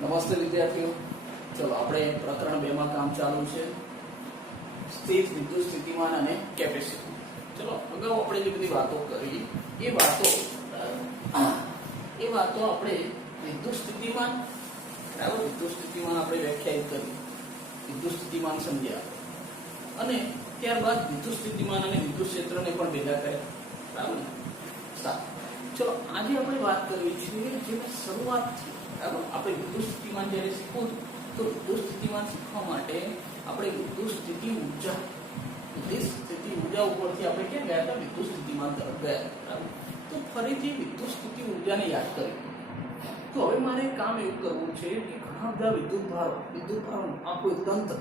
નમસ્તે વિદ્યાર્થીઓ, ચલો આપણે પ્રકરણ 2 માં કામ ચાલુ છે સ્થિર વિદ્યુત સ્થિતિમાન અને કેપેસિટર. ચલો અગાઉ આપણે જે બધી વાતો કરી એ વાતો આપણે વિદ્યુત સ્થિતિમાન બરાબર વિદ્યુત સ્થિતિમાન આપણે વ્યાખ્યાયિત કરી, વિદ્યુત સ્થિતિમાન સમજ્યા અને ત્યારબાદ વિદ્યુત સ્થિતિમાન અને વિદ્યુત ક્ષેત્રને પણ ભેગા કર્યા બરાબર. સારું, ચલો આજે આપણે વાત કરવી છે જેની શરૂઆતથી બરાબર આપણે વિદ્યુત સ્થિતિમાન જ્યારે શીખવું તો વિદ્યુત સ્થિતિમાન શીખવા માટે આપણે વિદ્યુત સ્થિતિ ઊર્જા ઉપરથી આપણે ક્યાં ગયા હતા? વિદ્યુત સ્થિતિમાન તરફ ગયા બરાબર. તો ફરીથી વિદ્યુત સ્થિતિ ઊર્જાને યાદ કરી. તો હવે મારે કામ એવું કરવું છે કે ઘણા બધા વિદ્યુત ભારો આ કોઈ તંત્ર,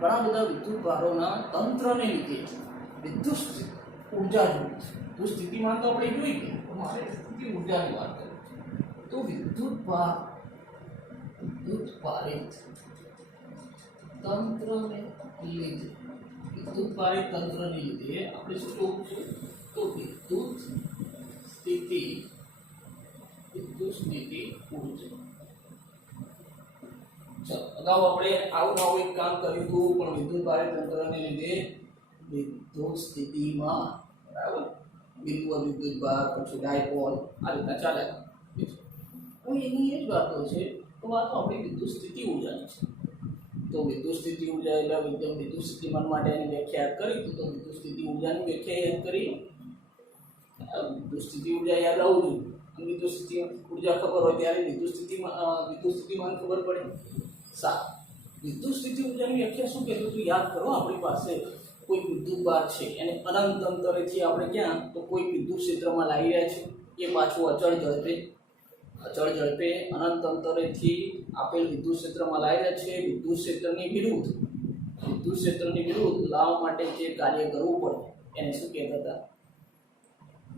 ઘણા બધા વિદ્યુત ભારોના તંત્રને લીધે વિદ્યુત ઊર્જા જોઈ છે. તો સ્થિતિમાન તો આપણે જોઈ ગયા, તો મારે સ્થિતિ ઊર્જાની વાત કરવી છે. તો વિદ્યુત ભારિત તંત્રને લીધે આપણે શું જોવું છે? તો વિદ્યુત સ્થિતિ ઊર્જા. ચલો અગાઉ આપણે આવું એક કામ કર્યું હતું, પણ વિદ્યુત ભારિત તંત્રને લીધે વિદ્યુત સ્થિતિમાં બરાબર બિંદુ વિદ્યુત ભાર પછી ડાયપોલ આ રીતના ચાલે. હવે એની એ જ વાતો છે. તો વાતો આપણી વિદ્યુત સ્થિતિ ઊર્જાની છે. તો વિદ્યુત સ્થિતિ ઊર્જા એટલે વિદ્યુત સ્થિતિમાન માટે એની વ્યાખ્યા કરી. તો વિદ્યુત સ્થિતિ ઊર્જાની વ્યાખ્યા યાદ કરી. વિદ્યુત સ્થિતિ ઊર્જા યાદ આવવું જોઈએ. વિદ્યુત સ્થિતિ ઊર્જા ખબર હોય ત્યારે વિદ્યુત સ્થિતિમાન ખબર પડે. સારું, વિદ્યુત સ્થિતિ ઊર્જાની વ્યાખ્યા શું કહેતું હતું યાદ કરો. આપણી પાસે કોઈ વિદ્યુત ભાર છે, એને અનંત અંતરેથી આપણે ક્યાં તો કોઈ વિદ્યુત ક્ષેત્રમાં લાવી રહ્યા છે. એ પાછું અચળ ઝડપે અનંત અંતરેથી આપેલ વિદ્યુત ક્ષેત્રમાં લાવી રહ્યા છે. વિદ્યુત ક્ષેત્રની વિરુદ્ધ લાવવા માટે જે કાર્ય કરવું પડે એને શું કહેતા હતા?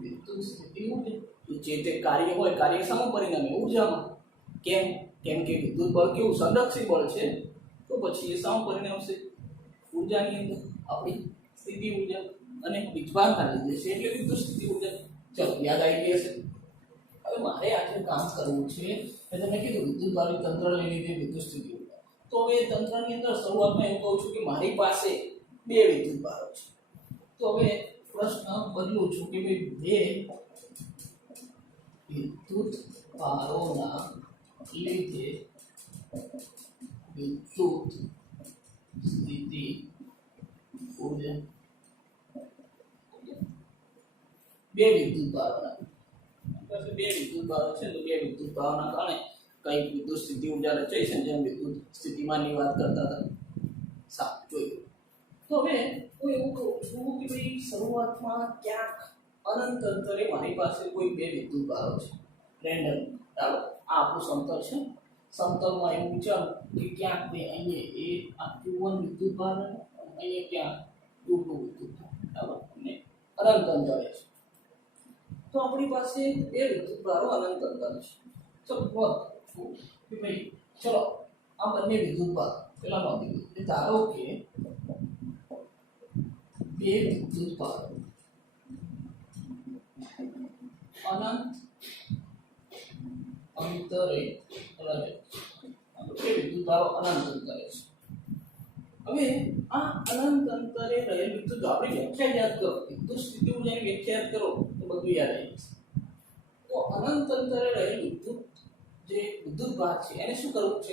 વિદ્યુત સ્થિતિ ઊર્જા. જે તે કાર્ય હોય, કાર્ય શામાં પરિણમે? ઊર્જામાં. કેમ કે વિદ્યુત બળ કેવું સંરક્ષી બળ છે, તો પછી એ શામાં પરિણમશે? ઊર્જાની અંદર આપણી સ્થિતિ ઊર્જા અને વીજભારના લીધે છે એટલે વિદ્યુત સ્થિતિ ઊર્જા. ચલો યાદ આવી ગઈ હશે. હવે મારે આજે કામ કરવું છે. મેં તમને કીધું વિદ્યુત ભારિત તંત્રને લીધે વિદ્યુત સ્થિતિ ઊર્જા. તો હવે તંત્રની અંદર શરૂઆતમાં એવું કહું છું કે મારી પાસે બે વિદ્યુત ભારો છે. તો હવે પ્રશ્ન બદલું છું કે ભાઈ બે વિદ્યુત ભારોના લીધે વિદ્યુત સ્થિતિ ઊર્જા. બે વિદ્યુત ભારોના બે વિદ્યુત ભારો છે. તો બે વિદ્યુત ભારોના કારણે કઈ વિદ્યુત સ્થિતિ ઊર્જા રચાય છે, જેમ વિદ્યુત સ્થિતિમાનની વાત કરતા હતા. સારું, જોયું. તો હવે હું એવું કહું છું કે ભાઈ શરૂઆતમાં ક્યાંક અનંત અંતરે મારી પાસે કોઈ બે વિદ્યુત ભારો છે રેન્ડમ બરાબર. આ આપણું સમતલ છે. સમતલમાં એવું વિચારો કે ક્યાંક બે અહીંયા એ આ Q1 વિદ્યુત ભાર અને અહીંયા ક્યાંક Q2 વિદ્યુત ભાર બરાબર અને અનંત અંતરે છે. તો આપણી પાસે બે વિદ્યુત ભારો અનંત અંતરે છે. ચલો કે ભાઈ ચલો આ બંને વિદ્યુત ભાર પેલા નોંધી લો. ધારો કે બે વિદ્યુત ભારો અનંત અંતરે રહે. બે વિદ્યુત ભારો અનંત અંતરે છે. હવે આ અનંત અંતરે રહેલ વિદ્યુત આપણી વ્યાખ્યા યાદ કરો. વિદ્યુત સ્થિતિ ઊર્જાની વ્યાખ્યા યાદ કરો તો બધું યાદ આવી જશે. તો અનંત અંતરે રહેલ વિદ્યુત ભાર છે એને શું કરવું છે?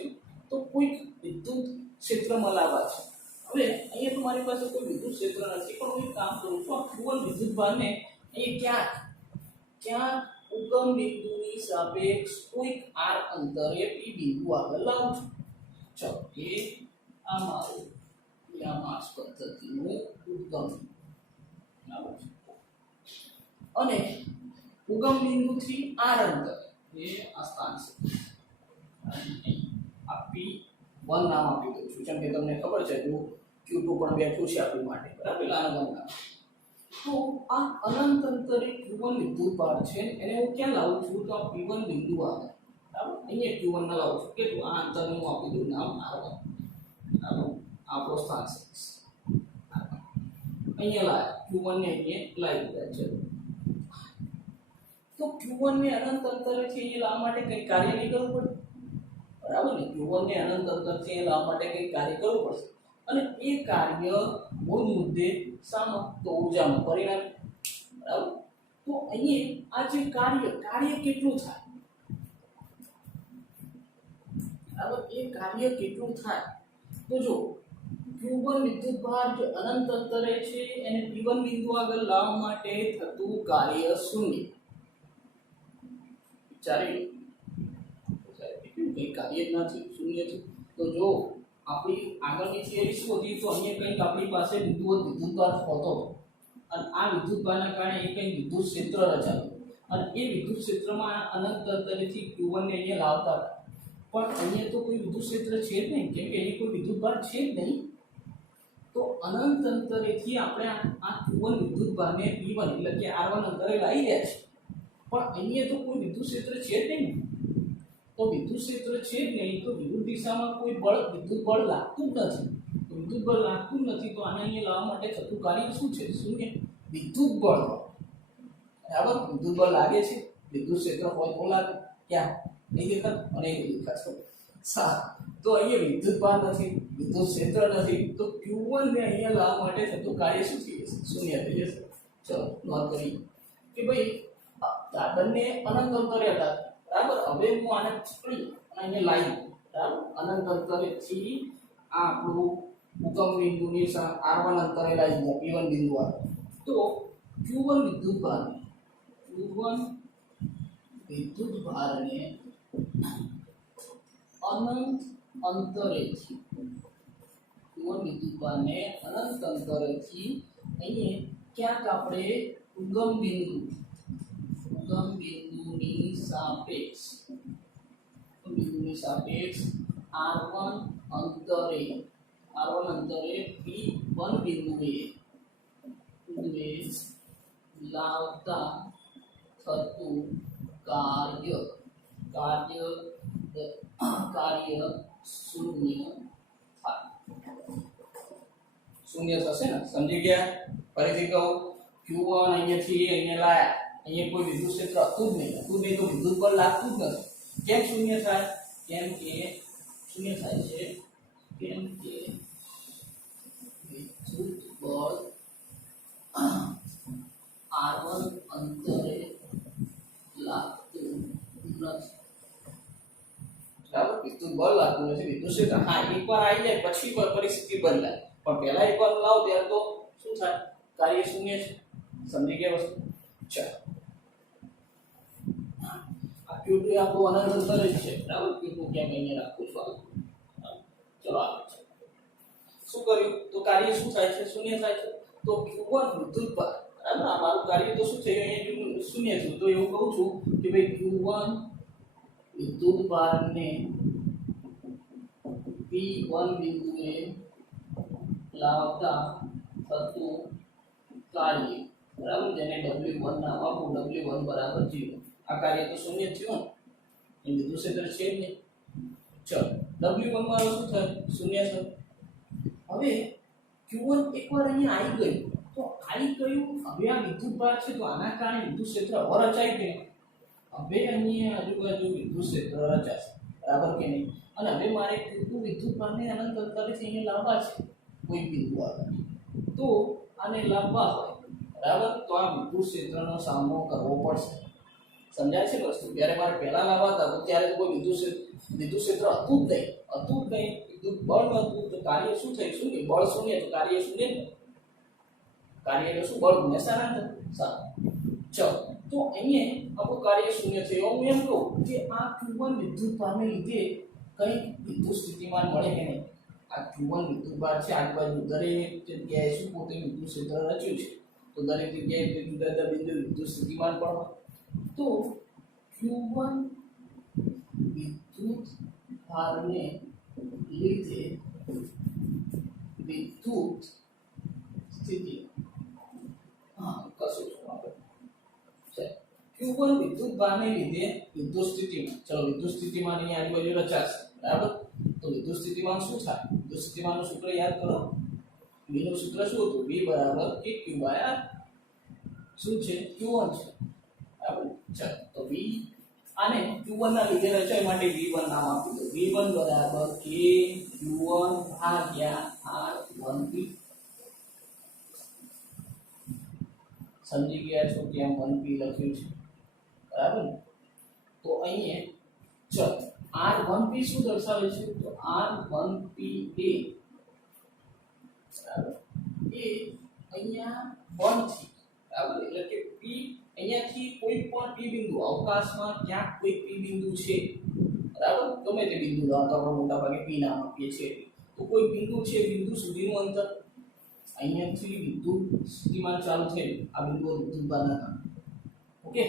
તો કોઈક વિદ્યુત ક્ષેત્રમાં લાવવા છે. હવે અહીંયા તો મારી પાસે કોઈ વિદ્યુત ક્ષેત્ર નથી, પણ હું એક કામ કરું છું. આ Q1 વિદ્યુત ભારને અહીંયા ક્યાંક ઉગમ બિંદુની સાપેક્ષ કોઈક r અંતરે p બિંદુ આગળ લાવું છું. ચલો એ આ મારું યામાસ પદ્ધતિનું ઉદ્ગમ બરાબર છે. અને ઉગમ બિંદુથી r અંતરે એ આ સ્થાન છે. આ P1 નામ આપી દઉં છું, જેમ કે તમને ખબર છે જો Q2 પણ બેઠું છે આપણી માટે બરાબર. આનું નામ. તો આ અનંત અંતરે Q1 વિદ્યુત ભાર છે એને હું ક્યાં લાવું છું? તો આ P1 બિંદુ આગળ બરાબર. અહીંયા Q1 ના લાવું છું કે આ અંતરનું આપી દઉં નામ R1 બરાબર. આપણો સ્થાન છે અહીંયા લાવ્યા. Q1 ને અહીંયા લાવી દીધા છે. તો Q1 ને અનંત અંતરેથી અહીંયા લાવવા માટે કઈ કાર્ય નહીં કરવું પડે. બરાબર ને Q1 ને અનંત અંતરથી લાવવા માટે કંઈક કાર્ય કરવું પડશે અને એ કાર્ય મૂળ મુદ્દે શામાં તો ઊર્જામાં પરિણામે બરાબર તો અહીંયા આ જે કાર્ય કેટલું થાય બરાબર એ કાર્ય કેટલું થાય તો જો Q1 વિદ્યુતભાર જે અનંત અંતરે છે એને P1 બિંદુ આગળ લાવવા માટે થતું કાર્ય શૂન્ય વિચારી કંઈ કાર્ય જ નથી શૂન્ય છે તો જો આપણી આગળની થિયરી શું હતી તો અહીંયા કંઈક આપણી પાસે વિદ્યુતભાર હોતો અને આ વિદ્યુતભારના કારણે એ કંઈક વિદ્યુત ક્ષેત્ર રચાતું અને એ વિદ્યુત ક્ષેત્રમાં અનંત અંતરેથી Q1 ને અહીંયા લાવતા હતા પણ અહીંયા તો કોઈ વિદ્યુત ક્ષેત્ર છે જ નહીં કેમ કે અહીં કોઈ વિદ્યુતભાર છે જ નહીં તો અનંત અંતરેથી આપણે આ Q1 વિદ્યુતભારને P1 એટલે કે R1 અંતરે લાવી રહ્યા છે પણ અહીંયા તો કોઈ વિદ્યુત ક્ષેત્ર છે જ નહીં તો વિદ્યુત ક્ષેત્ર છે જ નહીં તો વિરુદ્ધ દિશામાં કોઈ વિદ્યુત બળ લાગતું જ નથી તો વિદ્યુત બળ લાગતું નથી તો આને અહીંયા લાવવા માટે થતું કાર્ય શું છે શૂન્ય વિદ્યુત બળ બરાબર વિદ્યુત બળ લાગે છે વિદ્યુત ક્ષેત્ર હોય તો લાગે ક્યાં નહીં દેખાત અને એ દેખાશે તો અહીંયા વિદ્યુત ભાર નથી વિદ્યુત ક્ષેત્ર નથી તો Q1 ને અહીંયા લાવવા માટે થતું કાર્ય શું થઈ જશે શૂન્ય થઈ જશે ચલો નોંધ કરી કે ભાઈ આ બંને અનંત અંતરે હતા બરાબર હવે હું આને પકડી અને અહીંયા લાવી બરાબર અનંત અંતરેથી આ આપણું ઉગમ બિંદુની R1 અંતરે લાવી દો P1 બિંદુ આવે તો Q1 વિદ્યુતભારને અનંત અંતરેથી Q1 વિદ્યુતભારને અનંત અંતરેથી અહીંયા ક્યાંક આપણે ઉગમ બિંદુની સાપેક્ષ R1 અંતરે P1 બિંદુએ લાવતા થતું કાર્ય શૂન્ય થશે ને સમજી ગયા ફરીથી કહું Q1 અહીંયાથી અહીંયા લાયા અહીંયા કોઈ વિદ્યુત ક્ષેત્ર હતું જ નહીં તો વિદ્યુત બળ લાગતું જ નથી કેમ શૂન્ય થાય કેમ કે શૂન્ય થાય છે કેમ કે વિદ્યુત બળ R1 અંતરે લાગતું નથી બરાબર વિદ્યુત બળ લાગતું નથી વિદ્યુત ક્ષેત્ર હા એકવાર આવી જાય પછી પરિસ્થિતિ બદલાય પણ પહેલા એકવાર લાવો ત્યારે તો શું થાય કાર્ય શૂન્ય છે સમજી ગયા વસ્તુ ચાલો આ Q2 આપણું અનંત અંતરે જ છે બરાબર Q2 કેમ અહીંયા રાખું છું ચલો આગળ છે શું કર્યું તો કાર્ય શું થાય છે શૂન્ય થાય છે તો Q1 વિદ્યુતભાર બરાબર આ મારું કાર્ય તો શું થયું અહીંયા શૂન્ય થયું તો એવું કહું છું કે ભાઈ Q1 વિદ્યુતભારને P1 બિંદુએ લાવતા થતું કાર્ય બરાબર જેને W1 નામ આપું W1 બરાબર 0 આ કાર્ય તો શૂન્ય થયું એ વિદ્યુત ક્ષેત્ર છે જ નહીં ચલો W1 માં શું થાય શૂન્ય છે હવે Q1 એકવાર અહીંયા આવી ગયું તો આવી ગયું હવે આ વિદ્યુતભાર છે તો આના કારણે વિદ્યુત ક્ષેત્ર રચાઈ ગયું હવે અહીંયા આજુબાજુ વિદ્યુત ક્ષેત્ર રચાશે બરાબર કે નહીં અને હવે મારે Q2 વિદ્યુતભારને અનંત અંતરેથી અહીંયા લાવવા છે કોઈ બિંદુ આગળ તો આને લાવવા હોય બરાબર તો આ વિદ્યુત ક્ષેત્રનો સામનો કરવો પડશે સમજાય છે વસ્તુ જ્યારે મારે પહેલા લાવવા હતા તો ત્યારે કોઈ વિદ્યુત ક્ષેત્ર હતું જ નહીં વિદ્યુત બળ નહોતું તો કાર્ય શું થયું શું કે બળ શૂન્ય તો કાર્ય શૂન્ય કાર્ય એટલે શું બળ ગુણ્યા સ્થાનાંતર સારું ચલો તો અહીંયા આપણું કાર્ય શૂન્ય થયું હું એમ કહું કે આ Q1 વિદ્યુતભારને લીધે કંઈક વિદ્યુત સ્થિતિમાન મળે કે નહીં આ Q1 વિદ્યુતભાર છે આજુબાજુ દરેક જગ્યાએ શું પોતે વિદ્યુત ક્ષેત્ર રચ્યું છે તો દરેક જગ્યાએ જુદા જુદા બિંદુ વિદ્યુત સ્થિતિમાન પણ હોય તો Q1 વિદ્યુતભારને લીધે વિદ્યુત સ્થિતિ Q1 વિદ્યુતભારને લીધે વિદ્યુત સ્થિતિમાન ચલો વિદ્યુત સ્થિતિમાન ની આજુબાજુ રચાશે બરાબર તો વિદ્યુત સ્થિતિમાન શું થાય વિદ્યુત સ્થિતિમાનનું સૂત્ર યાદ કરો V નું સૂત્ર શું હતું V બરાબર kq/r શું છે Q1 છે બરાબર ચાલો તો V આને q1 ના લીધે રચાય માટે v1 નામ આપી દો. v1 બરાબર k q1 ભાગ્યા r1p. સમજી ગયા છો કેમ 1p લખ્યું છે? બરાબર ને? તો અહીંયા ચલો r1p શું દર્શાવે છે? તો r1p એ બરાબર એ અહીંયા 1 થી બરાબર એટલે કે p અહીંયાથી કોઈ પણ p બિંદુ અવકાશમાં ક્યાંક કોઈ p બિંદુ છે બરાબર ગમે તે બિંદુ લો તો આપણે મોટા ભાગે p નામ આપીએ છીએ તો કોઈ બિંદુ છે બિંદુ સુધીનું અંતર અહીંયાથી બિંદુ સુધીમાં ચાલુ થઈ આ બિંદુ વિદ્યુતભારના ઓકે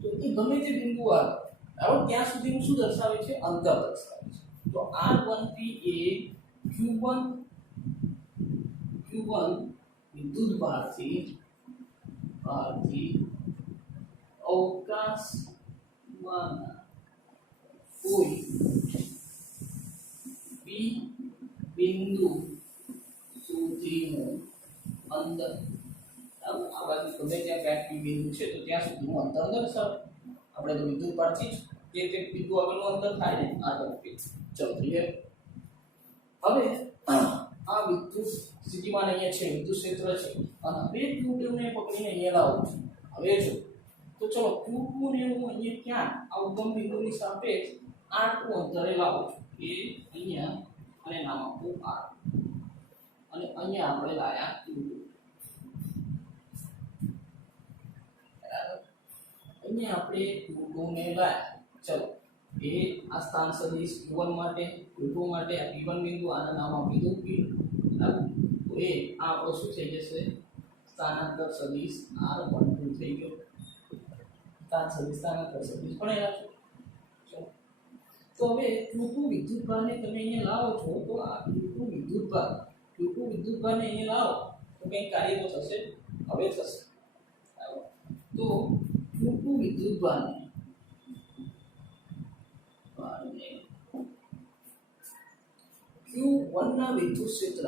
તો એ ગમે તે બિંદુ આવે બરાબર ત્યાં સુધીનું શું દર્શાવે છે? અંતર દર્શાવે છે. તો r1p એ q1 વિદ્યુતભારથી અવકાશમાં કોઈ p બિંદુ સુધીનું અંતર આ બાજુ ગમે ત્યાં ક્યાંક p બિંદુ છે તો ત્યાં સુધીનું અંતર દર્શાવે. આપણે તો વિદ્યુતભારથી જ તે બિંદુ આગળનું અંતર થાય ને આ તરફ. ચલો ક્લિયર. હવે આ વિદ્યુત સ્થિતિમાન અહીંયા છે વિદ્યુત ક્ષેત્ર છે અને હવે q2 ને પકડીને અહીંયા લાવું છું. હવે જો તો ચલો q2 ને હું અહીંયા ક્યાં આ ઉગમ બિંદુની સાપેક્ષ r2 અંતરે લાવું છું. એ અહીંયા અને નામ આપું r અને અહીંયા આપણે લાયા q2 બરાબર. અહીંયા આપણે q2 ને લાયા. ચલો એ આ સ્થાન સદિશ q1 માટે q2 માટે આ p1 બિંદુ આના નામ આપી દઉં p બરાબર. તો એ આ આપણો શું થઈ જશે? સ્થાનાંતર સદિશ r12 થઈ ગયો. સ્થાનાંતર સદિશ ભણેલા છો. તો હવે q2 વિદ્યુતભારને તમે અહીંયા લાવો છો તો આ q2 વિદ્યુતભારને અહીંયા લાવો તો કંઈક કાર્ય તો થશે. હવે થશે બરાબર. તો q2 વિદ્યુતભારને q1 ના વિદ્યુત ક્ષેત્ર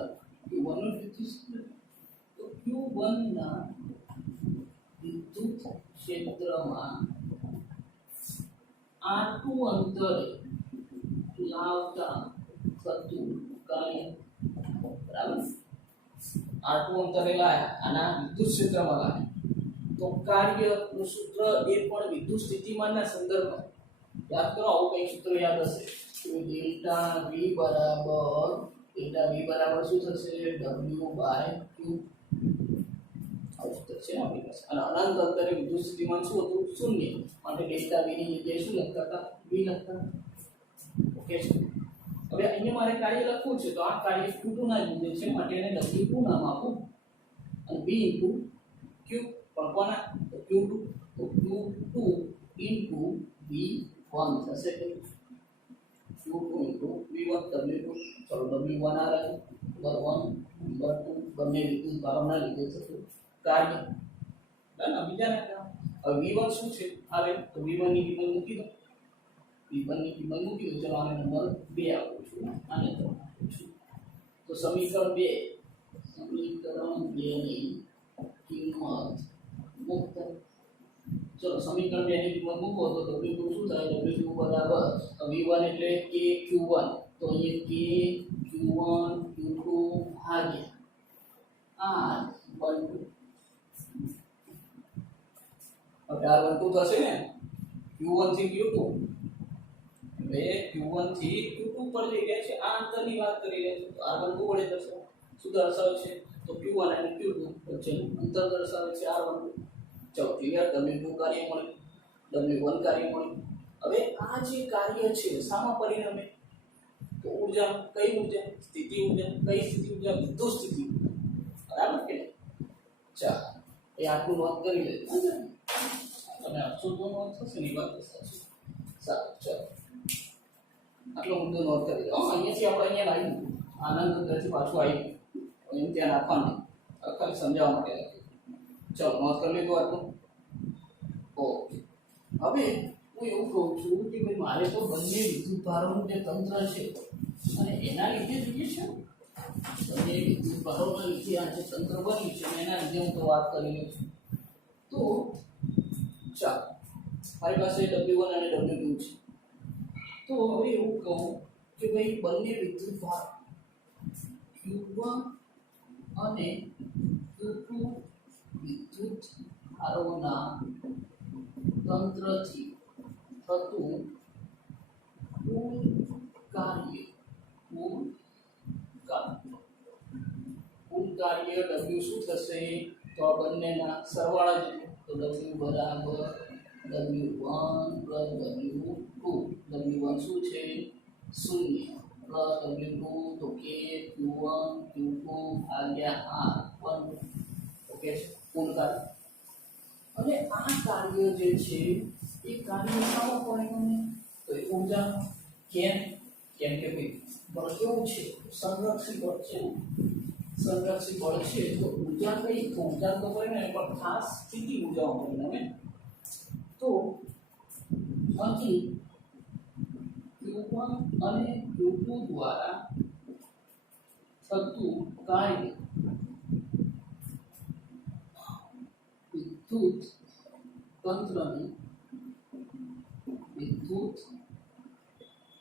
તો q1 ના વિદ્યુત ક્ષેત્રમાં r2 અંતરે લાવતા થતું કાર્ય બરાબર. r2 અંતરે લાયા આના વિદ્યુત ક્ષેત્રમાં લાયા તો કાર્યનું સૂત્ર એ પણ વિદ્યુત સ્થિતિમાનના સંદર્ભમાં યાદ કરો. આવું કંઈ સૂત્ર યાદ હશે તો ડેલ્ટા v બરાબર શું થશે? w/q. આવું સૂત્ર છે આપણી પાસે. અને અનંત અંતરે વિદ્યુત સ્થિતિમાન શું હતું? શૂન્ય. માટે ડેલ્ટા v ની જગ્યાએ શું લખતા હતા? v લખતા. ઓકે છે. હવે અહીંયા મારે કાર્ય લખવું છે તો આ કાર્ય q2 ના લીધે છે માટે એને w2 નામ આપું અને v q પણ કોના? તો q2 તો q2 v1 થશે. q2 v1 w2. ચલો w1 આ રહ્યું નંબર 1 નંબર 2 બંને વિદ્યુત ભારોના લીધે થતું કાર્ય. બરાબર. બીજાને હવે v1 શું છે? આવે તો v1 ની કિંમત મૂકી દો. v1 ની કિંમત મૂકી દો. ચલો આને નંબર 2 આપું છું આને 3 આપું છું. તો સમીકરણ 2 ની કિંમત મુક્ત. ચલો સમીકરણ 2 ની કિંમત મૂકો તો w2 શું થાય? w2 બરાબર v1 એટલે k q1 તો અહીંયા k q1 q2 ભાગ્યા r12. હવે r12 થશે ને q1 થી q2 એટલે q1 થી q2 પર જઈ ગયા છે. આ અંતરની વાત કરી રહ્યા છે તો r12 વડે થશે. શું દર્શાવે છે? તો q1 અને q2 વચ્ચેનું અંતર દર્શાવે છે r12. ચલો ક્લિયર. w2 કાર્ય મળે, w1 કાર્ય મળે. હવે આ જે કાર્ય છે શામાં પરિણમે? તો ઊર્જા. કઈ ઊર્જા? સ્થિતિ ઊર્જા. કઈ સ્થિતિ ઊર્જા? વિદ્યુત સ્થિતિ ઊર્જા. બરાબર કે નહીં? ચાલો એ આટલું નોંધ કરી લેજો. તમે આપશો તો નોંધ થશે ને? વાત સાચી. સારું ચાલો આટલો મુદ્દો નોંધ કરી લો. અહીંયાથી આપણે અહીંયા લાવી આનંદ અંદરથી પાછું આવી એમ ત્યાં રાખવાનું ખાલી સમજાવવા માટે લખ્યું. ચલો નોંધ કરી લીધું આટલું. ઓકે. હવે હું એવું કહું છું કે ભાઈ મારે તો બંને વિદ્યુત ભારોનું જે તંત્ર છે અને એના લીધે જોઈએ છે બંને વિદ્યુત ભારોના લીધે આ જે તંત્ર બન્યું છે એના લીધે હું તો વાત કરી લઉં છું. તો ચાલો મારી પાસે W1 અને W2 છે. તો હવે એવું કહું કે ભાઈ બંને વિદ્યુતભાર Q1 અને Q2 વિદ્યુત ભારોના તંત્રથી થતું કુલ કાર્ય W શું થશે? તો આ બંનેના સરવાળા જેટલું. તો W બરાબર W1 પ્લસ W2. W1 શું છે? 0 પ્લસ W2 તો કે Q1 Q2 ભાગ્યા R1. ઓકે, કુલ કાર્ય. અને આ કાર્ય જે છે એ કાર્ય શામાં પરિણમે? તો એ ઊર્જા. કેમ કે ભાઈ બળ કેવું છે? સંરક્ષિત બળ છે. સંરક્ષિત બળ છે તો ઊર્જા કઈ? તો ઊર્જા તો પરિણમે પણ ખાસ સ્થિતિ ઊર્જામાં પરિણમે. તો અહીં Q1 અને Q2 દ્વારા થતું કાર્ય વિદ્યુત તંત્રની વિદ્યુત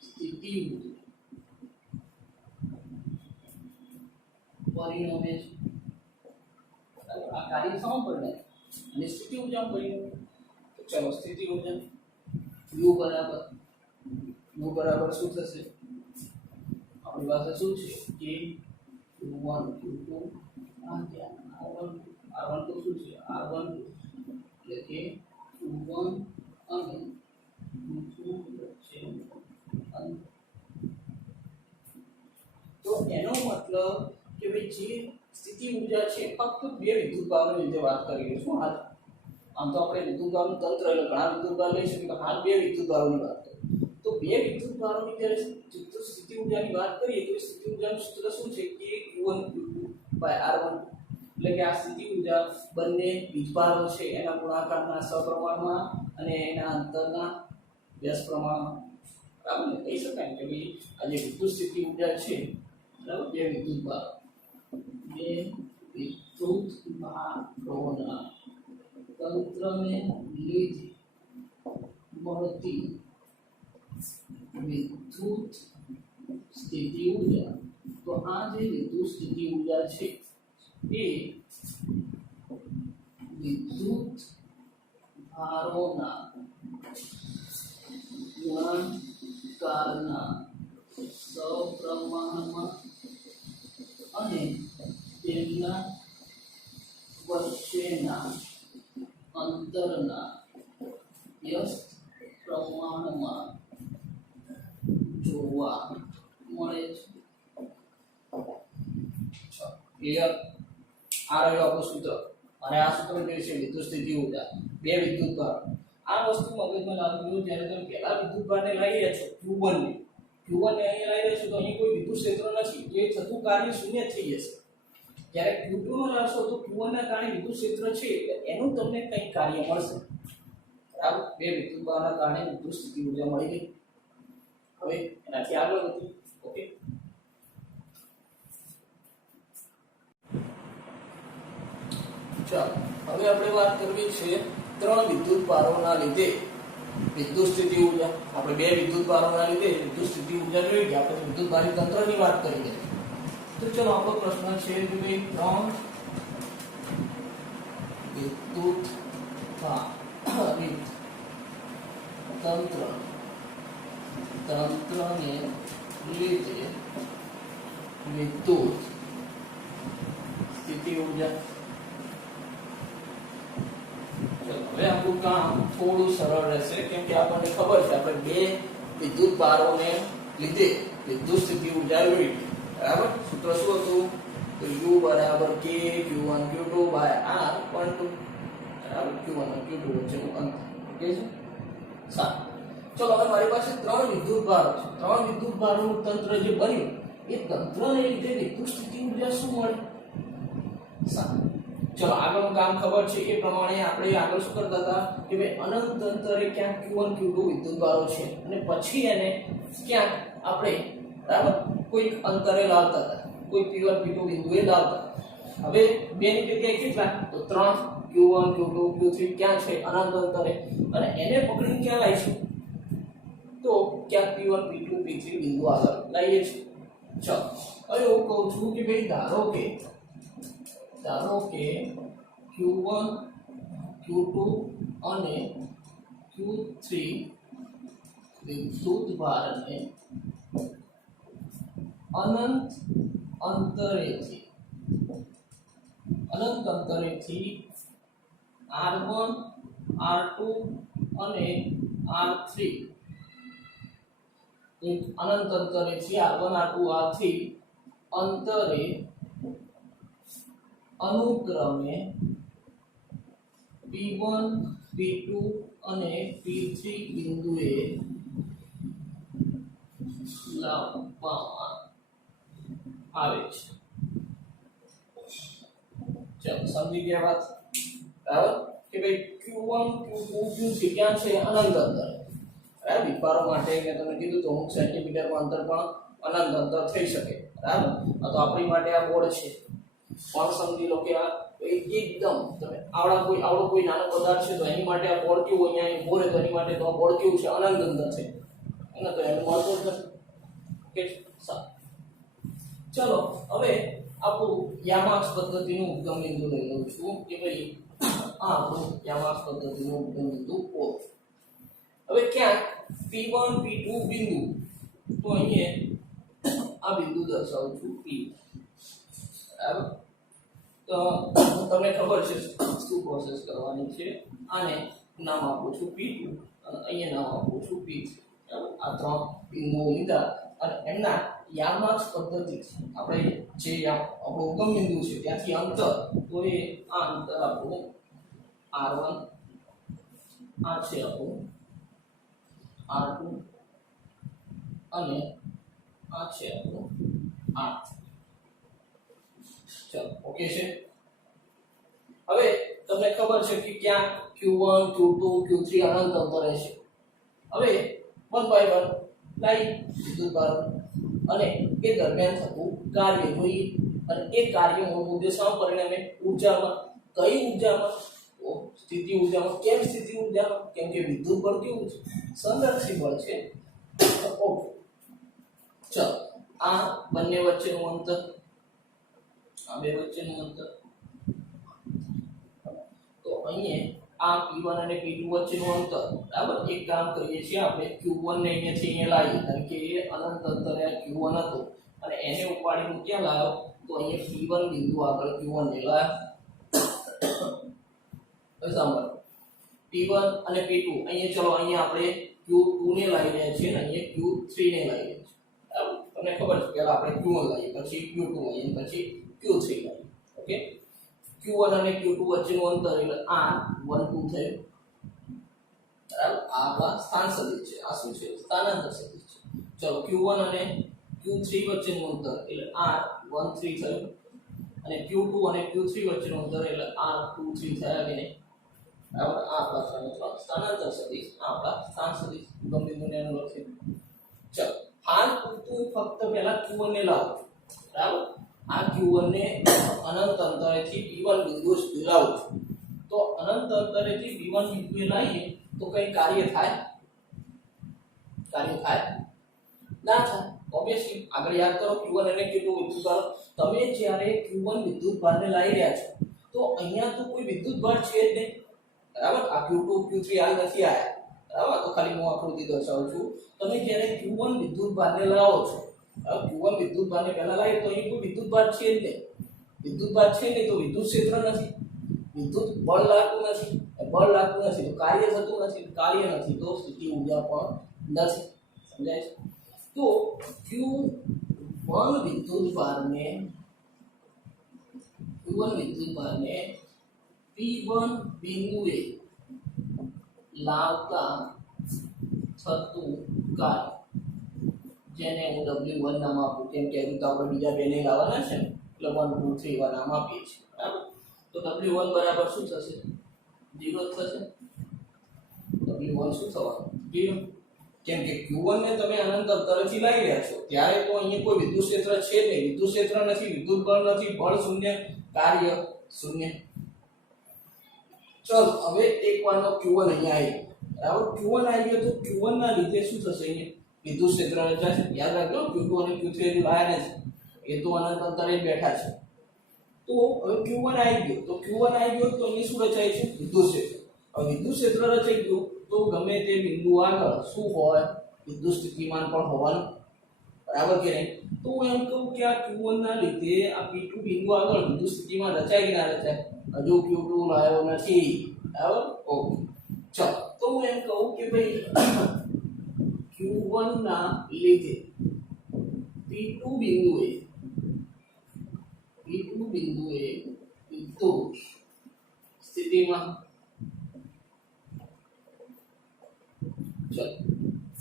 સ્થિતિ પરિણમે છે. આ કાર્ય શામાં પરિણમે? અને સ્થિતિ ઊર્જામાં પરિણમે. તો ચાલો સ્થિતિ ઊર્જા U બરાબર શું થશે? આપણી પાસે શું છે? કે Q1 Q2 R1 તો શું છે? R1 એટલે કે Q1 અને Q2 વચ્ચે. તો એનો મતલબ કે ભાઈ જે સ્થિતિ ઊર્જા છે ફક્ત બે વિદ્યુતભારોની રીતે વાત કરી છું. આમ તો આપણે વિદ્યુતભારનું તંત્ર એટલે ઘણા વિદ્યુતભાર લઈ શકીએ, તો હાલ બે વિદ્યુતભારોની વાત કરીએ. તો બે વિદ્યુતભારોની જ્યારે સ્થિતિ ઊર્જાની વાત કરીએ તો સ્થિતિ ઊર્જાનું સૂત્ર શું છે? કે Q1 Q2 R1. એટલે કે આ સ્થિતિ ઊર્જા બંને વીજભારો છે એના ગુણાકારના સપ્રમાણમાં અને એના અંતરના વ્યસ્ત પ્રમાણમાં. બરાબર ને? કહી શકાય કે ભાઈ આ જે વિદ્યુત સ્થિતિ ઊર્જા છે બરાબર બે વિદ્યુતભારોના તંત્રને લીધે મળતી વિદ્યુત સ્થિતિ ઊર્જા. તો આ જે વિદ્યુત સ્થિતિ ઊર્જા છે એ વિદ્યુત ભારોના ગુણાકારના સપ્રમાણમાં અને તેમના વચ્ચેના અંતરના વ્યસ્ત પ્રમાણમાં જોવા મળે છે. ક્લિયર? આ રહ્યું આપણું સૂત્ર. અને આ સૂત્ર જે છે વિદ્યુત સ્થિતિ ઊર્જા બે વિદ્યુતભાર. આ વસ્તુ મગજમાં લાવવું જ્યારે તમે પહેલા વિદ્યુતભારને લઈ રહ્યા છો Q1 ને અહીંયા લઈ રહ્યા છો તો અહીં કોઈ વિદ્યુત ક્ષેત્ર નથી, તો એ થતું કાર્ય શૂન્ય થઈ જશે. જ્યારે Q2 નો લાવશો તો Q1 ના કારણે વિદ્યુત ક્ષેત્ર છે એનું તમને કંઈક કાર્ય મળશે. બરાબર? બે વિદ્યુતભારના કારણે વિદ્યુત સ્થિતિ ઊર્જા મળી ગઈ. હવે એનાથી આગળ વધીએ. ઓકે, ચાલો હવે આપણે વાત કરવી છે ત્રણ વિદ્યુતભારોના લીધે વિદ્યુત સ્થિતિ ઊર્જા. આપણે બે વિદ્યુતભારોના લીધે વિદ્યુત સ્થિતિ ઊર્જા જોઈ ગયા. આપણે વિદ્યુતભારી તંત્રની વાત કરી હતી. તો ચલો આપણો પ્રશ્ન છે કે ભાઈ ત્રણ વિદ્યુતભારી તંત્રને લીધે વિદ્યુત સ્થિતિ ઊર્જા. હવે આપણું કામ થોડું સરળ રહેશે કેમ કે આપણને ખબર છે આપણે બે વિદ્યુતભારોને લીધે વિદ્યુત સ્થિતિ ઊર્જા જોઈ. બરાબર? સૂત્ર શું હતું? તો U બરાબર K Q1 Q2 R12. બરાબર? Q1 અને Q2 વચ્ચેનું અંતર. ઓકે છે? સારું. ચલો હવે મારી પાસે ત્રણ વિદ્યુતભારો છે. ત્રણ વિદ્યુતભારોનું તંત્ર જે બન્યું એ તંત્રને લીધે વિદ્યુત સ્થિતિ ઊર્જા શું મળે? સારું. ચલો આગળનું કામ ખબર છે એ પ્રમાણે આપણે આગળ શું કરતા હતા કે ભાઈ અનંત અંતરે ક્યાંક Q1 Q2 વિદ્યુતભારો છે અને પછી એને ક્યાંક આપણે બરાબર કોઈ અંતરે લાવતા હતા, કોઈ P1 P2 બિંદુએ લાવતા. હવે 2 ની જગ્યાએ કેટલા તો 3 q1 q2 q3 ક્યાં છે અનંત અંતરે અને એને પકડીને ક્યાં લાવીશું તો ક્યાં p1 p2 p3 બિંદુ આગળ લાવીએ છીએ ચાલો હવે હું કહું છું કે ભાઈ ધારો કે q1 q2 અને q3 વિદ્યુત ભારને અનંત અંતરેથી r1 r2 અને r3 અનંત અંતરેથી r1 r2 r3 અંતરે અનુક્રમે p1 p2 અને p3 બિંદુએ લાવવામાં આવે છે ચાલો સમજી ગયા વાત બરાબર કે ભાઈ q1 q2 q3 ક્યાં છે અનંત અંતર બરાબર વિભારો માટે મેં તમને કીધું તો અમુક સેન્ટીમીટરમાં અંતર પણ અનંત અંતર થઈ શકે બરાબર તો આપણી માટે આ બોર્ડ છે પણ સમજી લો કે આ એકદમ તમે આવડો કોઈ નાનો પદાર્થ છે તો એની માટે આ બોર્ડ કેવું અહીંયા ઉભો રહે તો એની માટે તો આ બોર્ડ કેવું છે અનંત અંતર છે એને તો એનું મળતો જ નથી ઓકે ચલો હવે આપણું યામાક્ષ પદ્ધતિનું ઉદ્ગમ બિંદુ લઈ લઉં છું કે ભાઈ આ આપણું યામાક્ષ પદ્ધતિનું ઉદ્ગમ બિંદુ O હવે ક્યાં P1 P2 બિંદુ તો અહીંયા આ બિંદુ દર્શાવું છું P બરાબર તો તમને ખબર છે શું પ્રોસેસ કરવાની છે આને નામ આપું છું P2 અને અહીંયા નામ આપું છું P3 બરાબર આ ત્રણ બિંદુઓ લીધા અને એમના યામાક્ષ પદ્ધતિ આપણે જે આપણું ઉગમ બિંદુ છે ત્યાંથી અંતર તો એ આ અંતર આપણું r1 આ છે આપણું r2 અને આ છે આપણું r3 ચાલો ઓકે છે હવે તમને ખબર છે કે ક્યાં q1 q2 q3 અનંત અંતરે છે હવે 1 by 1 લાઈ વિદ્યુતભાર અને એ દરમિયાન થતું કાર્ય જોઈએ અને એ કાર્ય મૂળ મુદ્દે સમ પરિણામે ઊર્જામાં કઈ ઊર્જામાં તો સ્થિતિ ઊર્જામાં કેમ સ્થિતિ ઊર્જામાં કેમ કે વિદ્યુત બળ કેવું છે સંરક્ષી બળ છે ઓકે ચાલો આ બંને વચ્ચેનું અંતર આ બે વચ્ચેનું અંતર તો અહીંયા આ P1 અને P2 વચ્ચેનું અંતર બરાબર એક કામ કરીએ છીએ આપણે Q1 ને અહીંયાથી અહીંયા લાવીએ કારણ કે એ અનંત અંતરે આ Q1 હતો અને એને ઉપાડીને ક્યાં લાવ્યો તો અહીંયા P1 બિંદુ આગળ Q1 ને લાવ્યો સાંભળો P1 અને P2 અહીંયા ચલો અહીંયા આપણે Q2 ને લાવી રહ્યા છીએ અને અહીંયા Q3 ને લાવી રહ્યા છીએ બરાબર તમને ખબર છે પહેલા આપણે Q1 લાવીએ પછી Q2 લાવીએ પછી Q3 લાવીએ ઓકે Q1 અને Q2 વચ્ચેનું અંતર એટલે આ 1 2 થયું બરાબર આ આપણા સ્થાન સદિશ છે આ શું છે સ્થાનાંતર સદિશ છે ચલો Q1 અને Q3 વચ્ચેનું અંતર એટલે આ 1 3 થયું અને Q2 અને Q3 વચ્ચેનું અંતર એટલે આ 2 3 થયા કે નહીં બરાબર આ આપણા સ્થાનાંતર સદિશ આ આપણા સ્થાન સદિશ ઉગમ બિંદુને અનુરૂપ છે ચલો હાલ પૂરતું ફક્ત પહેલા Q1 ને લાવો બરાબર આ Q1 ને અનંત અંતરેથી P1 બિંદુ સુધી લાવું છું તો અનંત અંતરેથી P1 બિંદુએ લાવીએ તો કઈ કાર્ય થાય ના થાય ઓબ્વિયસલી આગળ યાદ કરો Q1 અને Q2 વિદ્યુતભાર તમે જ્યારે Q1 વિદ્યુતભારને લાવી રહ્યા છો તો અહીંયા તો કોઈ વિદ્યુતભાર છે જ નહીં બરાબર આ Q2 Q3 હાલ નથી આયા બરાબર તો ખાલી હું આકૃતિ દર્શાવું છું તમે જ્યારે Q1 વિદ્યુતભારને લાવો છો Q1 વિદ્યુતભારને પહેલા લાવીએ તો અહીં કોઈ વિદ્યુતભાર છે જ નહીં વિદ્યુતભાર છે નહીં તો વિદ્યુત ક્ષેત્ર નથી વિદ્યુત બળ લાગતું નથી તો કાર્ય થતું નથી તો સ્થિતિ ઊર્જા પણ નથી સમજાય છે તો Q1 વિદ્યુતભારને P1 બિંદુએ લાવતા થતું કાર્ય જેને હું W1 નામ આપું કેમ કે હજુ તો આપણે બીજા બેને લાવવાના છે એટલે 1 2 3 1 નામ આપીએ છીએ બરાબર તો W1 બરાબર શું થશે 0 થશે W1 શું થવાનું 0 કેમ કે Q1 ને તમે અનંત અંતરેથી લાવી રહ્યા છો ત્યારે તો અહીંયા કોઈ વિદ્યુત ક્ષેત્ર છે નહીં વિદ્યુત ક્ષેત્ર નથી વિદ્યુત બળ નથી બળ શૂન્ય કાર્ય શૂન્ય. ચલો હવે એક વારનો Q1 અહીંયા આવી બરાબર. Q1 આવી ગયો તો Q1 ના લીધે શું થશે? અહીંયા વિદ્યુત ક્ષેત્ર રચાશે. યાદ રાખજો Q2 અને Q3 હજુ લાયા નથી, એ તો અનંત અંતરે બેઠા છે. તો હવે Q1 આવી ગયો તો અહીંયા શું રચાય છે? વિદ્યુત ક્ષેત્ર. હવે વિદ્યુત ક્ષેત્ર રચાઈ ગયું તો ગમે તે બિંદુ આગળ શું હોય? વિદ્યુત સ્થિતિમાન પણ હોવાનું, બરાબર કે નહીં? તો હું એમ કહું કે આ Q1 ના લીધે આ P2 બિંદુ આગળ વિદ્યુત સ્થિતિમાન રચાય કે ના રચાય? હજુ Q2 લાયો નથી, બરાબર. ઓકે ચલો તો હું એમ કહું કે ભાઈ Q1 ના લીધે P2 બિંદુએ વિદ્યુત સ્થિતિમાં ચલો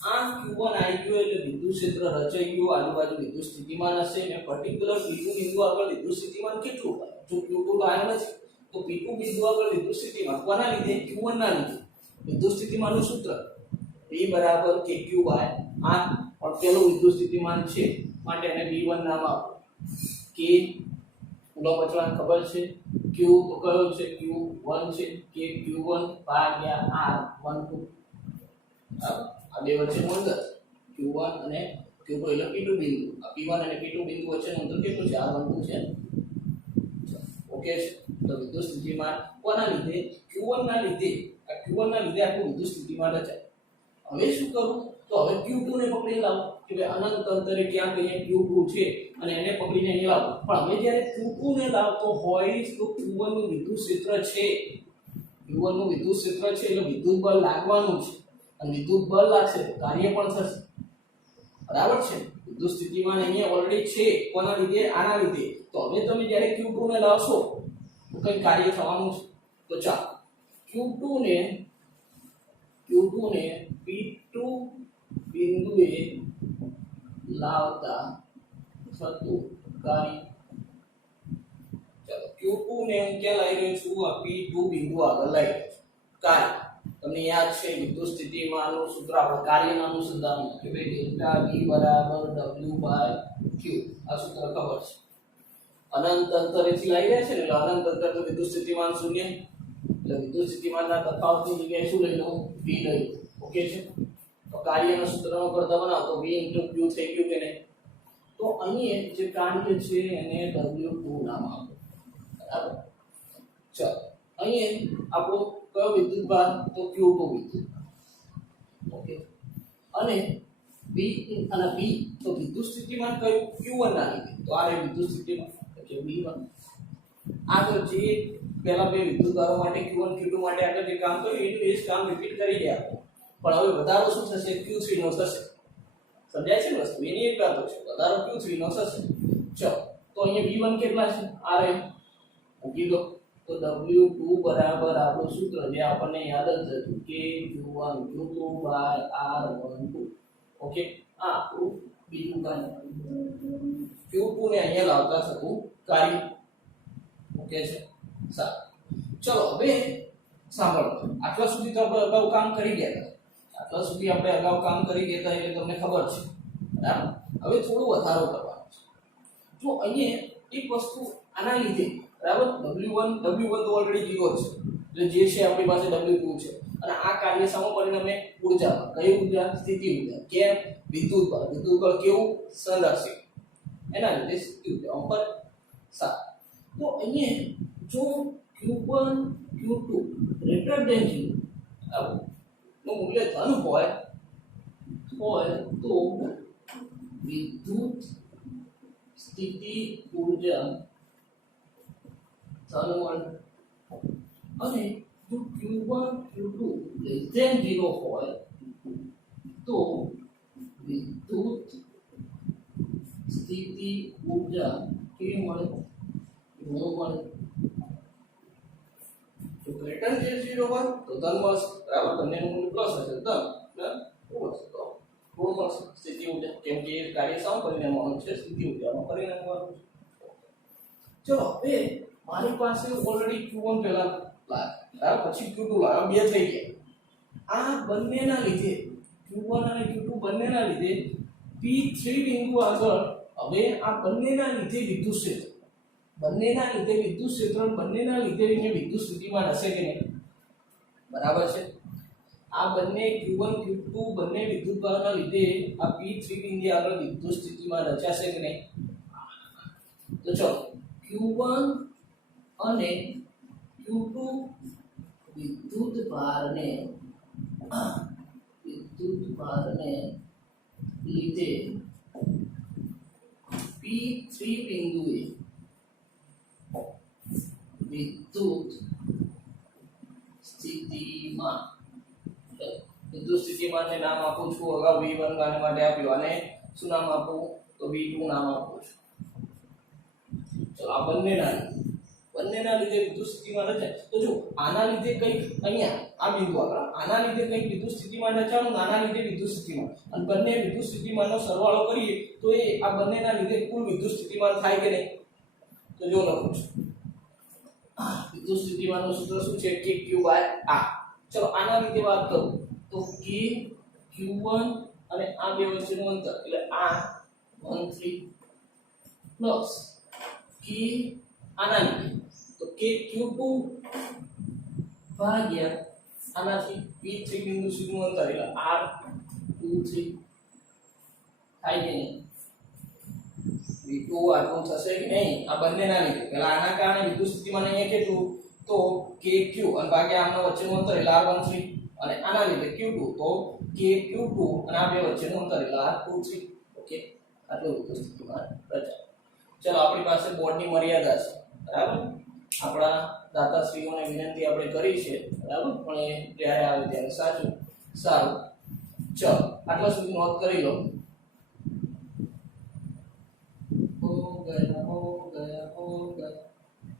આ Q1 આવી ગયો એટલે વિદ્યુત ક્ષેત્ર રચાઈ ગયું, આજુબાજુ વિદ્યુત સ્થિતિમાન હશે અને પર્ટિક્યુલર P2 બિંદુ આગળ વિદ્યુત સ્થિતિમાન કેટલું હોય? જો Q2 લાયો નથી તો P2 બિંદુ આગળ વિદ્યુત સ્થિતિમાન કોના લીધે? Q1 ના લીધે. વિદ્યુત સ્થિતિમાનનું સૂત્ર V બરાબર kq બાય r. પણ પેલું વિદ્યુત સ્થિતિમાન છે માટે એને V1 નામ આપો. k કુલમ્બ અચળાંક ખબર છે, q તો કયો છે? Q1 છે, k Q1 ભાગ્યા r 12. આ બે વચ્ચેનું અંતર Q1 અને Q2 એટલે P2 બિંદુ. આ P1 અને P2 બિંદુ વચ્ચેનું અંતર કેટલું છે? R12 છે. ઓકે છે. તો વિદ્યુત સ્થિતિમાન કોના લીધે? Q1 ના લીધે. આ Q1 ના લીધે આખું વિદ્યુત સ્થિતિમાન રચાય. હવે શું કરું? તો હવે Q2 ને પકડી લાવો કે ભાઈ અનંત અંતરે ક્યાં કહીએ Q2 છે અને એને પકડીને અહીં લાવો. પણ હવે જ્યારે Q2 ને લાવતો હોય તો Q1 નું વિદ્યુત ક્ષેત્ર છે, Q1 નું વિદ્યુત ક્ષેત્ર છે એટલે વિદ્યુત બળ લાગવાનું છે. અને વિદ્યુત બળ લાગશે તો કાર્ય પણ થશે, બરાબર છે. વિદ્યુત સ્થિતિમાન અહીંયા ઓલરેડી છે કોના લીધે? આના લીધે. તો હવે તમે જ્યારે Q2 ને લાવશો તો કઈ કાર્ય થવાનું છે. તો ચાલો Q2 ને P2 બિંદુએ લાવતા થતું કાર્ય. ચાલો Q2 ને હું ક્યાં લાવી રહ્યો છું? આ P2 બિંદુ આગળ લાવી રહ્યો છું. કાર્ય તમને યાદ છે વિદ્યુત સ્થિતિમાનનું સૂત્ર આપણે કાર્યના અનુસંધાનમાં કે ભાઈ ડેલ્ટા V બરાબર W બાય Q. આ સૂત્ર ખબર છે. અનંત અંતરેથી લાવી રહ્યા છે ને એટલે અનંત અંતર તો વિદ્યુત સ્થિતિમાન શૂન્ય, એટલે વિદ્યુત સ્થિતિમાનના તફાવતની જગ્યાએ શું લઈ લઉં? V લઈ લઉં. ઓકે છે. તો કાર્યના સૂત્રનો કરતા બનાવો તો V * Q થઈ ગયું કે નહીં? તો અહીં જે કાર્ય છે એને W2 નામ આપો, બરાબર. ચાલો અહીં આપણો કયો વિદ્યુત ભાર? તો Q2 વિદ્યુત. ઓકે. અને V અને V તો વિદ્યુત સ્થિતિમાન કયું? Q1 ના લીધે. તો આ રે વિદ્યુત સ્થિતિમાન એટલે V1. આગળ જે પહેલા બે વિદ્યુત ભારો માટે Q1 Q2 માટે આગળ જે કામ કર્યું એટલું એ જ કામ રિપીટ કરી દે આપણે. પણ હવે વધારો શું થશે? Q3 નો થશે. સમજાય છે વસ્તુ? એની એક વાત છે, વધારો Q3 નો થશે. ચલો તો અહીંયા V1 કેટલા છે? આ રે મૂકી દો. તો W2 બરાબર આપણું સૂત્ર જે આપણને યાદ જ હતું કે Q1 Q2 by R12. Okay. આ આપણું બીજું કાર્ય Q2 ને અહીંયા લાવતા થતું કાર્ય. ઓકે છે. સારું. ચલો હવે સાંભળો, આટલા સુધી તો આપણે અગાઉ કામ કરી ગયા હતા એટલે તમને ખબર છે, બરાબર. હવે થોડું વધારો કરવાનો છે. જો અહીંયા એક વસ્તુ આના લીધે, બરાબર, W1 તો ઓલરેડી 0 છે એટલે જે છે આપણી પાસે W2 છે અને આ કાર્ય સમપરિણામે ઊર્જામાં કઈ ઊર્જા? સ્થિતિ ઊર્જા. કેમ? વિદ્યુત બળ કેવું? સંરક્ષિત. એના લીધે સ્થિતિ ઊર્જા ઉપર. સારું. તો અહીંયા જો Q1 Q2 ગ્રેટર ધેન 0 નું મૂલ્ય ધન હોય તો વિદ્યુત સ્થિતિ ઊર્જા ધન મળે. અને જો Q1 Q2 લેસ ધેન 0 હોય તો વિદ્યુત સ્થિતિ ઊર્જા કેવી મળે? ઋણ મળે. જો ગ્રેટર ધેન 0 હોય તો ધન મળશે, બરાબર. બંનેનું મૂલ્ય પ્લસ હશે, ધન મળશે તો ઋણ મળશે. સ્થિતિ ઊર્જા કેમ કે કાર્ય સમપરિણામવાનું છે, સ્થિતિ ઊર્જામાં પરિણામવાનું છે. ચલો હવે મારી પાસે ઓલરેડી Q1 પહેલા લાવ્યા, પછી Q2 લાવ્યા, બે થઈ ગયા. આ બંનેના લીધે Q1 અને Q2 બંનેના લીધે P3 બિંદુ આગળ હવે આ બંનેના લીધે વિદ્યુત ક્ષેત્ર બંનેના લીધે વિદ્યુત ક્ષેત્ર બંનેના લીધે એને વિદ્યુત સ્થિતિમાન હશે કે નહીં? બરાબર છે. આ બંને Q1 Q2 બંને વિદ્યુતભારના લીધે આ P3 બિંદુ આગળ વિદ્યુત સ્થિતિમાન રચાશે કે નહીં? તો ચલો Q1 અને Q2 વિદ્યુતભારને લીધે P3 બિંદુએ વિદ્યુત સ્થિતિમાન વિદ્યુત સ્થિતિમાનને નામ આપું છું. અગાઉ V1 આને માટે આપ્યું અને શું નામ આપું? તો V2 નામ આપું છું. ચલો આ બંનેના લીધે વિદ્યુત સ્થિતિમાન રચાય. તો જો આના લીધે કઈ અહીંયા આ બિંદુ આગળ આના લીધે કઈ વિદ્યુત સ્થિતિમાન રચાવાનું, આના લીધે વિદ્યુત સ્થિતિમાન, અને બંને વિદ્યુત સ્થિતિમાનનો સરવાળો કરીએ તો એ આ બંનેના લીધે કુલ વિદ્યુત સ્થિતિમાન થાય કે નહીં? તો જો લખું છું વિદ્યુત સ્થિતિમાનનું સૂત્ર શું છે? કે Q/R. ચલો આના લીધે વાત કરું તો K Q1 અને આ બે વચ્ચેનું અંતર એટલે R13 પ્લસ K આના લીધે તો K Q2 ભાગ્યા આનાથી P3 બિંદુ સુધીનું અંતર એટલે R23 થાય કે નહીં? V2 આટલું થશે કે નહીં? આ બંનેના લીધે પેલા આના કારણે વિદ્યુત સ્થિતિમાન અહીંયા કેટલું? તો KQ અને ભાગ્યા આમના વચ્ચેનું અંતર એટલે R13 અને આના લીધે Q2 તો KQ2 અને આ બે વચ્ચેનું અંતર એટલે R23. ઓકે, આટલું વિદ્યુત સ્થિતિમાન રચાય. ચલો આપણી પાસે બોર્ડની મર્યાદા છે, બરાબર? આપણા દાતાશ્રીઓને વિનંતી આપણે કરી છે, બરાબર, પણ એ જ્યારે આવે ત્યારે સાચું. સારું, ચલો આટલા સુધી નોંધ કરી લો. હો ગયા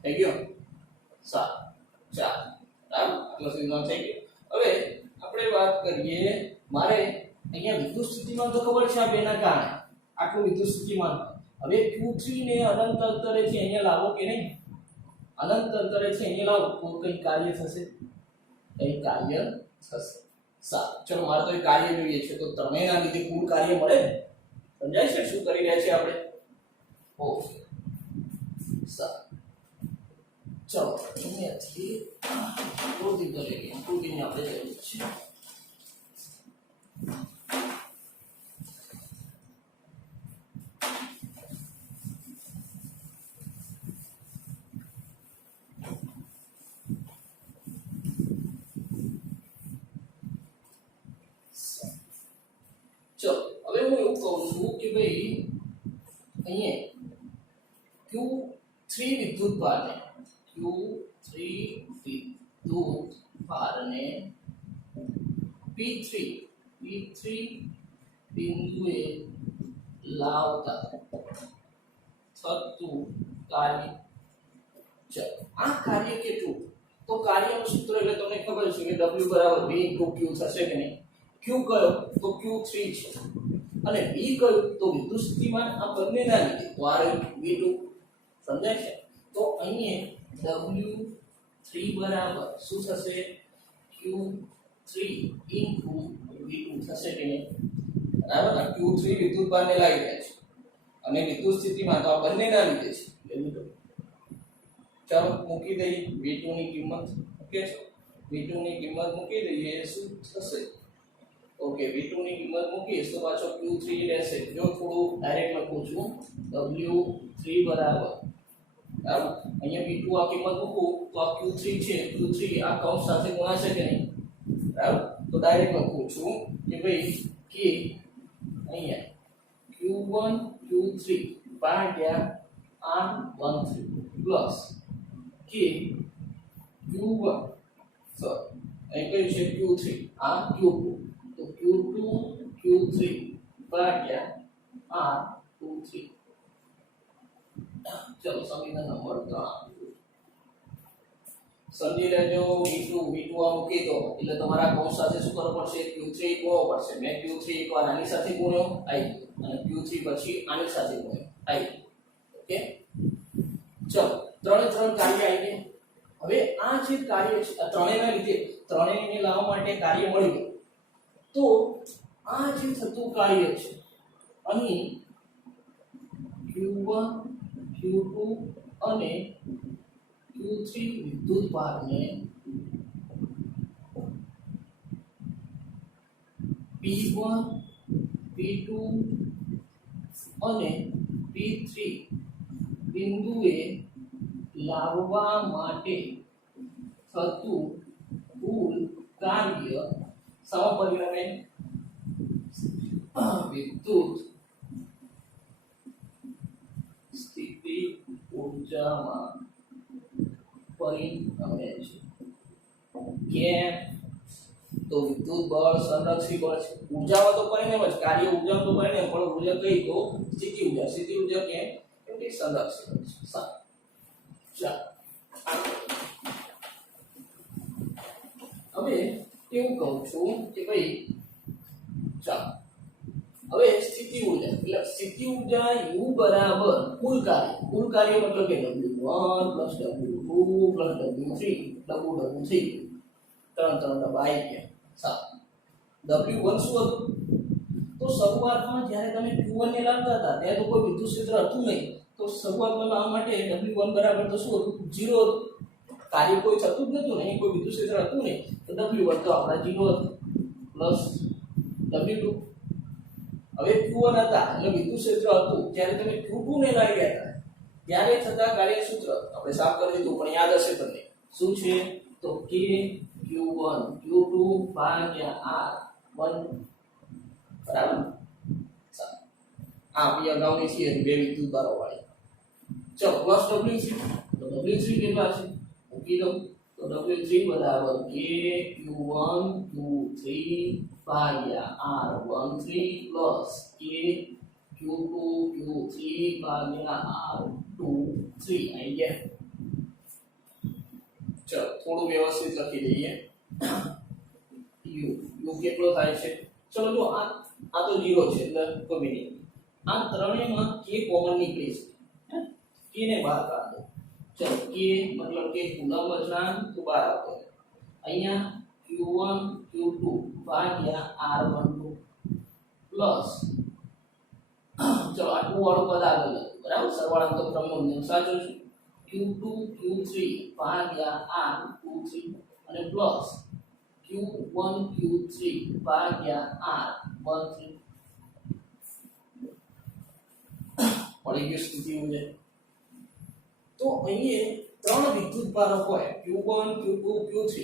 થઈ ગયો. સારું, ચાલો, બરાબર, આટલા સુધી નોંધ થઈ ગઈ. હવે આપણે વાત કરીએ, મારે અહીંયા વિદ્યુત સ્થિતિમાન તો ખબર છે આ બેના કારણે આટલું વિદ્યુત સ્થિતિમાન. હવે Q3 ને અનંત અંતરેથી અહીંયા લાવો કે નહીં? અનંત અંતરેથી અહીંયા લાવો તો કઈ કાર્ય થશે? કઈ કાર્ય થશે. સારું, ચલો મારે તો એ કાર્ય જોઈએ છે, તો ત્રણેયના લીધે કુલ કાર્ય મળે. સમજાય છે શું કરી રહ્યા છીએ આપણે? ઓકે, સારું, ચલો અહીંયાથી પૂર્તિ કરીએ. પૂર્તિને આપણે જરૂર છે. હવે હું એવું કહું છું કે ભાઈ અહીંયા Q3 વિદ્યુત ભારને P3 બિંદુએ લાવતા થતું કાર્ય. ચાલો આ કાર્ય કેટલું? તો કાર્યનું સૂત્ર એટલે તમને ખબર છે કે W = V × Q થશે કે નહીં? Q કયો? તો Q3 છે અને V કયું? તો વિદ્યુત સ્થિતિમાન આ બંનેના લીધે તો આ V2. સમજાય છે? તો અહીંયા W3 બરાબર શું થશે? Q3 × V2 થશે કે નહીં? બરાબર, આ Q3 વિદ્યુતભારને લાગી રહ્યા છે અને વિદ્યુત સ્થિતિમાન તો આ બંનેના લીધે છે. ચાલો મૂકી દઈએ V2 ની કિંમત. ઓકે, V2 ની કિંમત મૂકી દઈએ. શું થશે? ઓકે, V2 ની કિંમત મૂકીશ તો પાછો Q3 રહેશે. જો થોડું ડાયરેક્ટ લખું છું W3 બરાબર, બરાબર, અહીંયા V2 આ કિંમત મૂકું તો આ Q3 છે, Q3 આ કૌંસ સાથે ગુણાશે કે નહીં? બરાબર, તો ડાયરેક્ટ લખું છું કે ભાઈ કે અહીંયા Q1 Q3 ભાગ્યા R13 પ્લસ કે Q1 અહીં કયું છે? Q3 આ Q2 તો Q2 Q3 ભાગ્યા R23. ચલો સમીકરણ નંબર 3 સમજી લેજો. V2 આ મૂકી દો એટલે તમારા કૌંસ સાથે શું કરવું પડશે? Q3 ગુણવો પડશે. મેં Q3 એકવાર આની સાથે ગુણ્યો આવી અને Q3 પછી આની સાથે ગુણ્યો આવી. ઓકે, ચલો ત્રણે ત્રણ કાર્ય આવી ગયા. હવે આ જે કાર્ય છે આ ત્રણેયના લીધે ત્રણેયને લાવવા માટે કાર્ય મળી ગયું. તો આ જે થતું કાર્ય છે અહીં Q1 Q2 અને Q3 વિદ્યુત ભારને P1 P2 અને P3 બિંદુએ લાવવા માટે થતું કુલ કાર્ય સમપરિણામે વિદ્યુત સ્થિતિ ઊર્જામાં પરિણમે છે. કેમ? તો વિદ્યુત બળ સંરક્ષિત બળ છે. ઊર્જામાં તો પરિણમે જ, કાર્ય ઊર્જામાં તો પરિણમે, પણ ઊર્જા કઈ? તો સ્થિતિ ઊર્જા. સ્થિતિ ઊર્જા કેમ? કેમ કે સંરક્ષિત છે. સારું, ચાલો હવે એવું કહું છું કે ભાઈ ચાલો હવે સ્થિતિ ઊર્જા એટલે સ્થિતિ ઊર્જા U બરાબર કુલ કાર્ય મતલબ કે W1 W2 W3 W3 ત્રણ ડબ્બા આવી ગયા. સારું, W1 શું હતું? તો શરૂઆતમાં જ્યારે તમે Q1 ને લાવતા હતા ત્યારે તો કોઈ વિદ્યુત ક્ષેત્ર હતું નહીં. તો શરૂઆતમાં લાવવા માટે W1 બરાબર તો શું હતું? 0 હતું. કાર્ય કોઈ થતું જ નતું ને, કોઈ વિદ્યુત ક્ષેત્ર હતું નહીં, તો W1 તો આપણા 0 હતું પ્લસ W2. હવે Q1 હતા એટલે વિદ્યુત ક્ષેત્ર હતું. જ્યારે તમે Q2 ને લાવ્યા હતા ત્યારે થતા કાર્ય સૂત્ર આપણે સાફ કરી દીધું, પણ યાદ હશે તમને શું છે? તો K Q1 Q2 ભાગ્યા R1 બરાબર. આપણી અગાઉની છે બે વિદ્યુત ભારો વાળી. ચલો પ્લસ W3, તો W3 કેટલા છે મૂકી દઉં. તો W3 બરાબર K Q1 Q3 ભાગ્યા R13 plus K Q2 Q3 ભાગ્યા R23 આવી ગયા. ચલો થોડું વ્યવસ્થિત લખી દઈએ. U કેટલો થાય છે? ચલો જો આ તો 0 છે એટલે કોઈ નહીં. આ ત્રણેયમાં K કોમન નીકળી છે. K ને બહાર કાઢો. ચલો K મતલબ કે કુલમ અચળાંક તો બહાર આપો. અહીંયા Q1 Q2 ભાગ્યા R12 પ્લસ ચલો આટલું વાળું પદ આગળ લખો બરાબર. સરવાળા તો ક્રમનો નિયમ સાચો છે. Q2 Q3 ભાગ્યા R23 અને પ્લસ Q1 Q3 ભાગ્યા R13 મળી ગયું સ્થિતિ ઊર્જા. તો અહીંયા ત્રણ વિદ્યુત ભારો હોય Q1 Q2 Q3,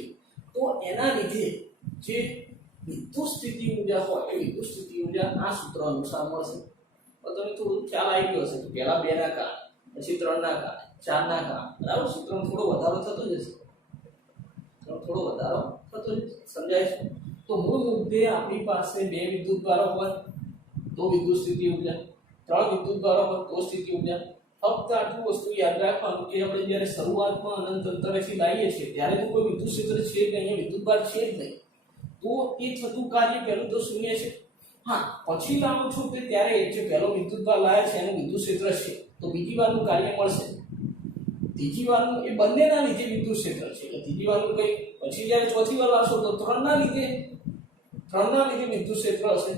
તો એના લીધે જે વિદ્યુત સ્થિતિ ઊર્જા હોય એ વિદ્યુત સ્થિતિ ઊર્જા આ સૂત્ર અનુસાર મળશે. તો તમને થોડું ખ્યાલ આવી ગયો હશે કે પહેલા 2 ના કારણે, પછી 3 ના કારણે, 4 ના કારણે બરાબર. સૂત્રમાં થોડો વધારો થતો જશે, સમજાય છે? તો મૂળ મુદ્દે આપણી પાસે 2 વિદ્યુત ભારો હોય તો વિદ્યુત સ્થિતિ ઊર્જા, 3 વિદ્યુત ભારો હોય તો સ્થિતિ ઊર્જા. ફક્ત આટલું વસ્તુ યાદ રાખવાનું કે આપણે જ્યારે શરૂઆતમાં અનંત અંતરેથી લાવીએ છીએ ત્યારે તો કોઈ વિદ્યુત ક્ષેત્ર છે જ નહીં, અહીંયા વિદ્યુત ભાર છે જ નહીં. તો એ થતું કાર્ય પહેલું તો શૂન્ય છે. હા, પછી લાવું છું કે ત્યારે જે પહેલો વિદ્યુત ભાર લાવ્યા છે એનું વિદ્યુત ક્ષેત્ર છે, તો બીજી વારનું કાર્ય મળશે. ત્રીજી વારનું એ બંનેના લીધે વિદ્યુત ક્ષેત્ર છે એટલે ત્રીજી વારનું કઈ, પછી જ્યારે ચોથી વાર લાવશો તો 3 ના લીધે વિદ્યુત ક્ષેત્ર હશે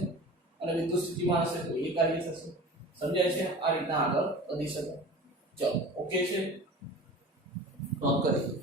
અને વિદ્યુત સ્થિતિમાન હશે, તો એ કાર્ય થશે. સમજાય છે? આ રીતના આગળ વધી શકે. ચલો ઓકે છે, નોંધ કરી દો.